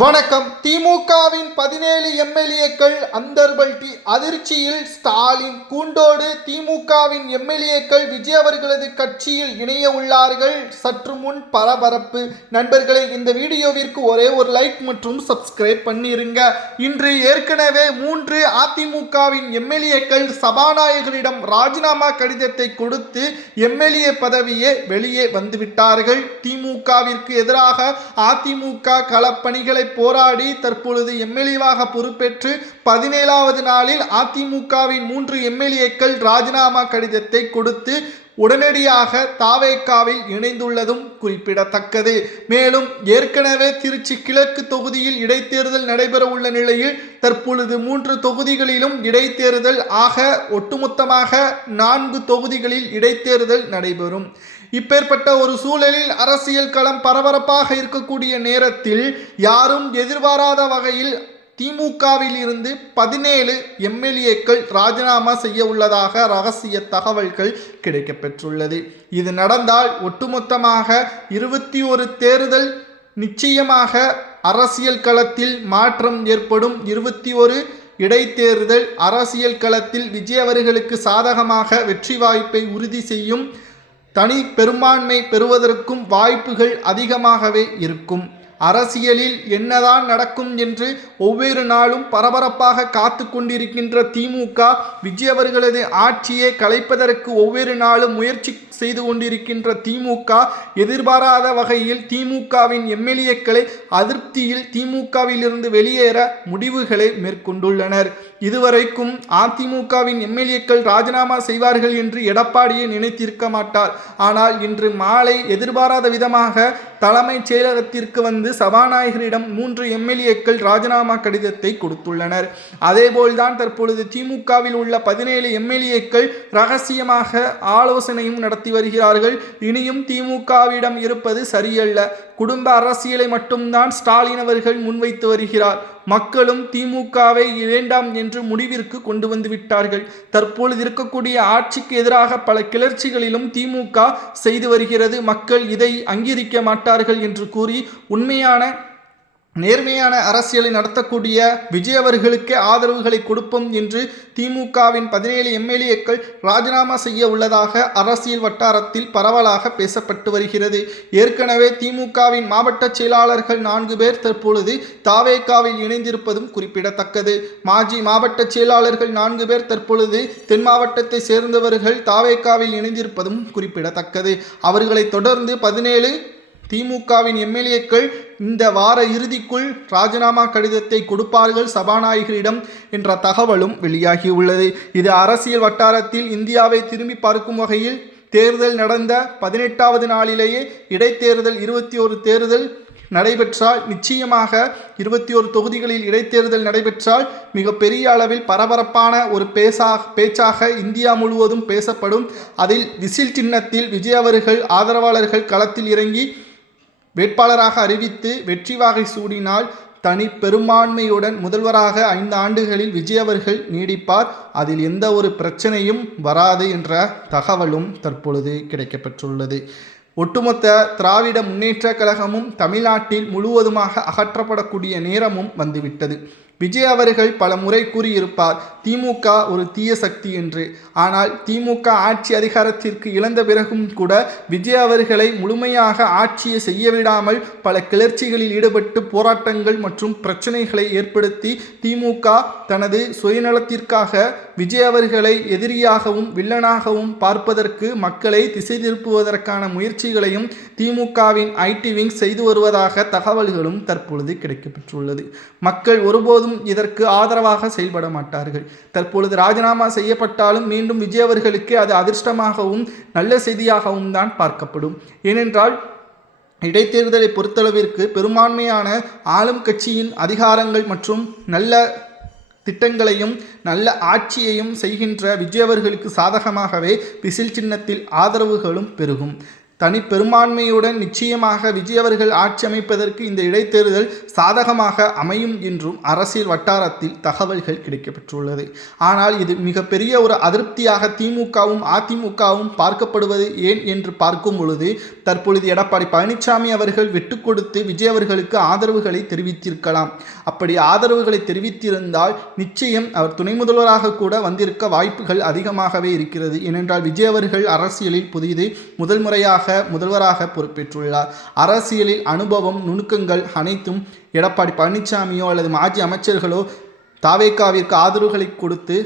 வணக்கம். திமுகவின் 17 எம்எல்ஏக்கள் அந்தர்பல்டி அதிர்ச்சியில் ஸ்டாலின் கூண்டோடு திமுகவின் எம்எல்ஏக்கள் விஜய் அவர்களது கட்சியில் இணைய உள்ளார்கள். சற்று முன் பரபரப்பு. நண்பர்களே, இந்த வீடியோவிற்கு ஒரே ஒரு லைக் மற்றும் சப்ஸ்கிரைப் பண்ணிருங்க. இன்று ஏற்கனவே 3 அதிமுகவின் எம்எல்ஏக்கள் சபாநாயகரிடம் ராஜினாமா கடிதத்தை கொடுத்து எம்எல்ஏ பதவியே வெளியே வந்துவிட்டார்கள். திமுகவிற்கு எதிராக அதிமுக களப்பணிகளை போராடி தற்பொழுது எம்எல்ஏவாக பொறுப்பேற்று 17வது நாளில் அதிமுகவின் 3 எம்எல்ஏக்கள் ராஜினாமா கடிதத்தை கொடுத்து உடனடியாக தாவேகாவில் இணைந்துள்ளதும் குறிப்பிடத்தக்கது. மேலும் ஏற்கனவே திருச்சி கிழக்கு தொகுதியில் இடைத்தேர்தல் நடைபெற உள்ள நிலையில் தற்பொழுது 3 தொகுதிகளிலும் இடைத்தேர்தல் ஆக ஒட்டுமொத்தமாக 4 தொகுதிகளில் இடைத்தேர்தல் நடைபெறும். இப்பேற்பட்ட ஒரு சூழலில் அரசியல் களம் பரபரப்பாக இருக்கக்கூடிய நேரத்தில் யாரும் எதிர்பாராத வகையில் திமுகவில் இருந்து 17 எம்எல்ஏக்கள் ராஜினாமா செய்ய உள்ளதாக ரகசிய தகவல்கள் கிடைக்கப்பெற்றுள்ளது. இது நடந்தால் ஒட்டுமொத்தமாக 21 தேர்தல் நிச்சயமாக அரசியல் களத்தில் மாற்றம் ஏற்படும். 21 இடைத்தேர்தல் அரசியல் களத்தில் விஜய் அவர்களுக்கு சாதகமாக வெற்றி வாய்ப்பை உறுதி செய்யும். தனி பெரும்பான்மை பெறுவதற்கும் வாய்ப்புகள் அதிகமாகவே இருக்கும். அரசியலில் என்னதான் நடக்கும் என்று ஒவ்வொரு நாளும் பரபரப்பாக காத்து கொண்டிருக்கின்ற திமுக விஜய் அவர்களது ஆட்சியை கலைப்பதற்கு ஒவ்வொரு நாளும் முயற்சி செய்து கொண்டிருக்கின்ற திமுக எதிர்பாராத வகையில் திமுகவின் எம்எல்ஏக்களை அதிருப்தியில் திமுகவில் இருந்து வெளியேற முடிவுகளை மேற்கொண்டுள்ளனர். இதுவரைக்கும் அதிமுகவின் எம்எல்ஏக்கள் ராஜினாமா செய்வார்கள் என்று எடப்பாடியை நினைத்திருக்க மாட்டார். ஆனால் இன்று மாலை எதிர்பாராத விதமாக தலைமைச் செயலகத்திற்கு வந்து சபாநாயகரிடம் 3 எம்எல்ஏக்கள் ராஜினாமா கடிதத்தை கொடுத்துள்ளனர். அதேபோல்தான் தற்பொழுது திமுகவில் உள்ள 17 எம்எல்ஏக்கள் ரகசியமாக ஆலோசனையும் நடத்தி வருகிறார்கள். இனியும் திமுகவிடம் இருப்பது சரியல்ல. குடும்ப அரசியலை மட்டும்தான் ஸ்டாலின் அவர்கள் முன்வைத்து வருகிறார். மக்களும் திமுகவை வேண்டாம் என்று முடிவிற்கு கொண்டு வந்து விட்டார்கள். தற்பொழுது இருக்கக்கூடிய ஆட்சிக்கு எதிராக பல கிளர்ச்சிகளிலும் திமுக செய்து வருகிறது. மக்கள் இதை அங்கீகரிக்க மாட்டார்கள் என்று கூறி உண்மையான நேர்மையான அரசியலை நடத்தக்கூடிய விஜய் அவர்களுக்கே ஆதரவுகளை கொடுப்போம் என்று திமுகவின் 17 எம்எல்ஏக்கள் ராஜினாமா செய்ய உள்ளதாக அரசியல் வட்டாரத்தில் பரவலாக பேசப்பட்டு வருகிறது. ஏற்கனவே திமுகவின் மாவட்ட செயலாளர்கள் 4 பேர் தற்பொழுது தாவேகாவில் இணைந்திருப்பதும் குறிப்பிடத்தக்கது. மாஜி மாவட்ட செயலாளர்கள் 4 பேர் தற்பொழுது தென் மாவட்டத்தை சேர்ந்தவர்கள் தாவேகாவில் இணைந்திருப்பதும் குறிப்பிடத்தக்கது. அவர்களை தொடர்ந்து 17 திமுகவின் எம்எல்ஏக்கள் இந்த வார இறுதிக்குள் ராஜினாமா கடிதத்தை கொடுப்பார்கள் சபாநாயகரிடம் என்ற தகவலும் வெளியாகியுள்ளது. இது அரசியல் வட்டாரத்தில் இந்தியாவை திரும்பி பார்க்கும் வகையில் தேர்தல் நடந்த 18வது நாளிலேயே இடைத்தேர்தல் 21 தேர்தல் நடைபெற்றால் நிச்சயமாக 21 தொகுதிகளில் இடைத்தேர்தல் நடைபெற்றால் மிகப்பெரிய அளவில் பரபரப்பான ஒரு பேச்சாக இந்தியா முழுவதும் பேசப்படும். அதில் விசில் சின்னத்தில் விஜய் அவர்கள் ஆதரவாளர்கள் களத்தில் இறங்கி வேட்பாளராக அறிவித்து வெற்றி வாகை சூடினால் தனி பெரும்பான்மையுடன் முதல்வராக 5 ஆண்டுகளில் விஜய் அவர்கள் நீடிப்பார். அதில் எந்த ஒரு பிரச்சனையும் வராது என்ற தகவலும் தற்பொழுது கிடைக்கப்பெற்றுள்ளது. ஒட்டுமொத்த திராவிட முன்னேற்ற கழகமும் தமிழ்நாட்டில் முழுவதுமாக அகற்றப்படக்கூடிய நேரமும் வந்துவிட்டது. விஜய் அவர்கள் பல முறை கூறியிருப்பார் திமுக ஒரு தீய சக்தி என்று. ஆனால் திமுக ஆட்சி அதிகாரத்திற்கு இழந்த பிறகும் கூட விஜய் அவர்களை முழுமையாக ஆட்சியை செய்ய விடாமல் பல கிளர்ச்சிகளில் ஈடுபட்டு போராட்டங்கள் மற்றும் பிரச்சனைகளை ஏற்படுத்தி திமுக தனது சுயநலத்திற்காக விஜய் அவர்களை எதிரியாகவும் வில்லனாகவும் பார்ப்பதற்கு மக்களை திசை திருப்புவதற்கான முயற்சிகளையும் திமுகவின் ஐடி விங் செய்து வருவதாக தகவல்களும் தற்பொழுது கிடைக்கப்பெற்றுள்ளது. மக்கள் ஒருபோதும் இதற்கு ஆதரவாக செயல்பட மாட்டார்கள். தற்பொழுது ராஜினாமா செய்யப்பட்டாலும் மீண்டும் விஜய் அவர்களுக்கு அது அதிர்ஷ்டமாகவும் நல்ல செய்தியாகவும் தான் பார்க்கப்படும். ஏனென்றால் இடைத்தேர்தலை பொறுத்தளவிற்கு பெரும்பான்மையான ஆளும் கட்சியின் அதிகாரங்கள் மற்றும் நல்ல திட்டங்களையும் நல்ல ஆட்சியையும் செய்கின்ற விஜய் அவர்களுக்கு சாதகமாகவே விசில் சின்னத்தில் ஆதரவுகளும் பெருகும். தனிப்பெரும்பான்மையுடன் நிச்சயமாக விஜய் அவர்கள் ஆட்சி அமைப்பதற்கு இந்த இடைத்தேர்தல் சாதகமாக அமையும் என்றும் அரசியல் வட்டாரத்தில் தகவல்கள் கிடைக்கப்பெற்றுள்ளது. ஆனால் இது மிகப்பெரிய ஒரு அதிருப்தியாக திமுகவும் அதிமுகவும் பார்க்கப்படுவது ஏன் என்று பார்க்கும் பொழுது தற்பொழுது எடப்பாடி பழனிசாமி அவர்கள் விட்டு கொடுத்து விஜய் அவர்களுக்கு ஆதரவுகளை தெரிவித்திருக்கலாம். அப்படி ஆதரவுகளை தெரிவித்திருந்தால் நிச்சயம் அவர் துணை முதல்வராக கூட வந்திருக்க வாய்ப்புகள் அதிகமாகவே இருக்கிறது. ஏனென்றால் விஜய் அவர்கள் அரசியலில் புதிது முதல் முறையாக முதல்வராக பொறுப்பேற்றுள்ளார். அரசியலில் அனுபவம் நுணுக்கங்கள் அனைத்தும் எடப்பாடி பழனிசாமியோ அல்லது மாஜி அமைச்சர்களோ தாவேகாவிற்கு ஆதரவுகளை கொடுத்து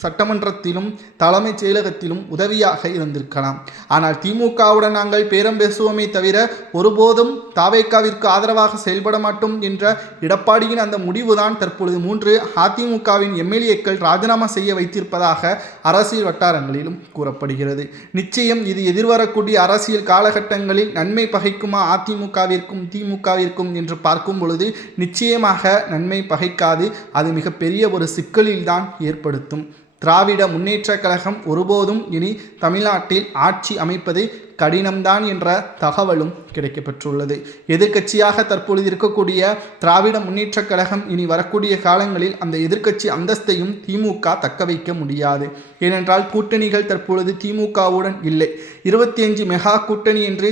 சட்டமன்றத்திலும் தலைமைச் செயலகத்திலும் உதவியாக இருந்திருக்கலாம். ஆனால் திமுகவுடன் நாங்கள் பேரம் பேசுவோமே தவிர ஒருபோதும் தாவேகாவிற்கு ஆதரவாக செயல்பட மாட்டோம் என்ற எடப்பாடியின் அந்த முடிவுதான் தற்பொழுது 3 அதிமுகவின் எம்எல்ஏக்கள் ராஜினாமா செய்ய வைத்திருப்பதாக அரசியல் வட்டாரங்களிலும் கூறப்படுகிறது. நிச்சயம் இது எதிர்வரக்கூடிய அரசியல் காலகட்டங்களில் நன்மை பகைக்குமா அதிமுகவிற்கும் திமுகவிற்கும் என்று பார்க்கும் பொழுது நிச்சயமாக நன்மை பகைக்காது. அது மிகப்பெரிய ஒரு சிக்கலில்தான் ஏற்படுத்தும். திராவிட முன்னேற்ற கழகம் ஒருபோதும் இனி தமிழ்நாட்டில் ஆட்சி அமைப்பது கடினம்தான் என்ற தகவலும் கிடைக்கப்பெற்றுள்ளது. எதிர்க்கட்சியாக தற்பொழுது இருக்கக்கூடிய திராவிட முன்னேற்ற கழகம் இனி வரக்கூடிய காலங்களில் அந்த எதிர்க்கட்சி அந்தஸ்தையும் திமுக தக்க வைக்க முடியாது. ஏனென்றால் கூட்டணிகள் தற்பொழுது திமுகவுடன் இல்லை. 25 மெகா கூட்டணி என்று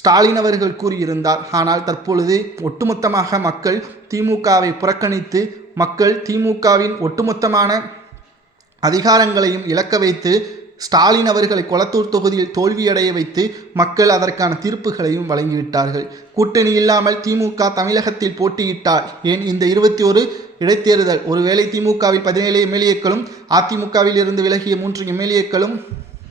ஸ்டாலின் அவர்கள் கூறியிருந்தார். ஆனால் தற்பொழுது ஒட்டுமொத்தமாக மக்கள் திமுகவை புறக்கணித்து மக்கள் திமுகவின் ஒட்டுமொத்தமான அதிகாரங்களையும் இழக்க வைத்து ஸ்டாலின் அவர்களை கொளத்தூர் தொகுதியில் தோல்வியடைய வைத்து மக்கள் அதற்கான தீர்ப்புகளையும் வழங்கிவிட்டார்கள். கூட்டணி இல்லாமல் திமுக தமிழகத்தில் போட்டியிட்டால் ஏன் இந்த 21 இடைத்தேர்தல் ஒருவேளை திமுகவில் 17 எம்எல்ஏக்களும் அதிமுகவில் இருந்து விலகிய 3 எம்எல்ஏக்களும்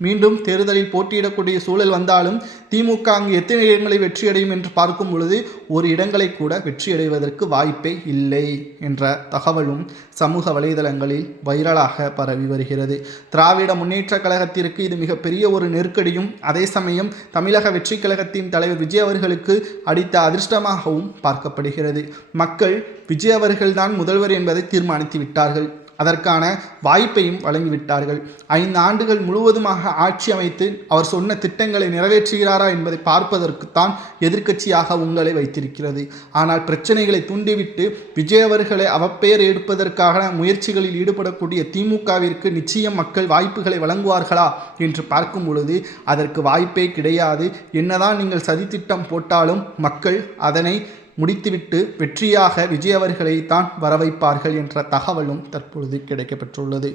மீண்டும் தேர்தலில் போட்டியிடக்கூடிய சூழல் வந்தாலும் திமுக அங்கு எத்தனை இடங்களை வெற்றியடையும் என்று பார்க்கும் பொழுது ஒரு இடங்களை கூட வெற்றியடைவதற்கு வாய்ப்பே இல்லை என்ற தகவலும் சமூக வலைதளங்களில் வைரலாக பரவி வருகிறது. திராவிட முன்னேற்ற கழகத்திற்கு இது மிகப்பெரிய ஒரு நெருக்கடியும் அதே சமயம் தமிழக வெற்றி கழகத்தின் தலைவர் விஜய் அவர்களுக்கு அடித்த அதிர்ஷ்டமாகவும் பார்க்கப்படுகிறது. மக்கள் விஜய் அவர்கள்தான் முதல்வர் என்பதை தீர்மானித்து விட்டார்கள். அதற்கான வாய்ப்பையும் வழங்கிவிட்டார்கள். 5 ஆண்டுகள் முழுவதுமாக ஆட்சி அமைத்து அவர் சொன்ன திட்டங்களை நிறைவேற்றுகிறாரா என்பதை பார்ப்பதற்குத்தான் எதிர்க்கட்சியாக உங்களை வைத்திருக்கிறது. ஆனால் பிரச்சனைகளை தூண்டிவிட்டு விஜய் அவர்களை அவப்பெயர் எடுப்பதற்கான முயற்சிகளில் ஈடுபடக்கூடிய திமுகவிற்கு நிச்சயம் மக்கள் வாய்ப்புகளை வழங்குவார்களா என்று பார்க்கும் பொழுது அதற்கு வாய்ப்பே கிடையாது. என்னதான் நீங்கள் சதித்திட்டம் போட்டாலும் மக்கள் அதனை முடித்துவிட்டு வெற்றியாக விஜய் அவர்களைத்தான் வரவைப்பார்கள் என்ற தகவலும் தற்பொழுது கிடைக்கப்பெற்றுள்ளது.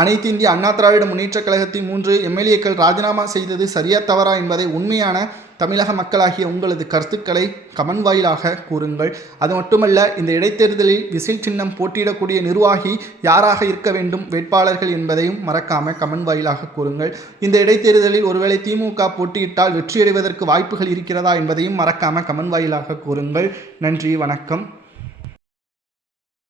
அனைத்து இந்திய அண்ணா திராவிட முன்னேற்ற கழகத்தின் 3 எம்எல்ஏக்கள் ராஜினாமா செய்தது சரியா தவறா என்பதை உண்மையான தமிழக மக்களாகிய உங்களது கருத்துக்களை கமெண்ட் வாயிலாக கூறுங்கள். அது மட்டுமல்ல, இந்த இடைத்தேர்தலில் விசில் சின்னம் போட்டியிடக்கூடிய நிர்வாகி யாராக இருக்க வேண்டும் வேட்பாளர்கள் என்பதையும் மறக்காம கமெண்ட் வாயிலாக கூறுங்கள். இந்த இடைத்தேர்தலில் ஒருவேளை திமுக போட்டியிட்டால் வெற்றியடைவதற்கு வாய்ப்புகள் இருக்கிறதா என்பதையும் மறக்காம கமெண்ட் வாயிலாக கூறுங்கள். நன்றி, வணக்கம்.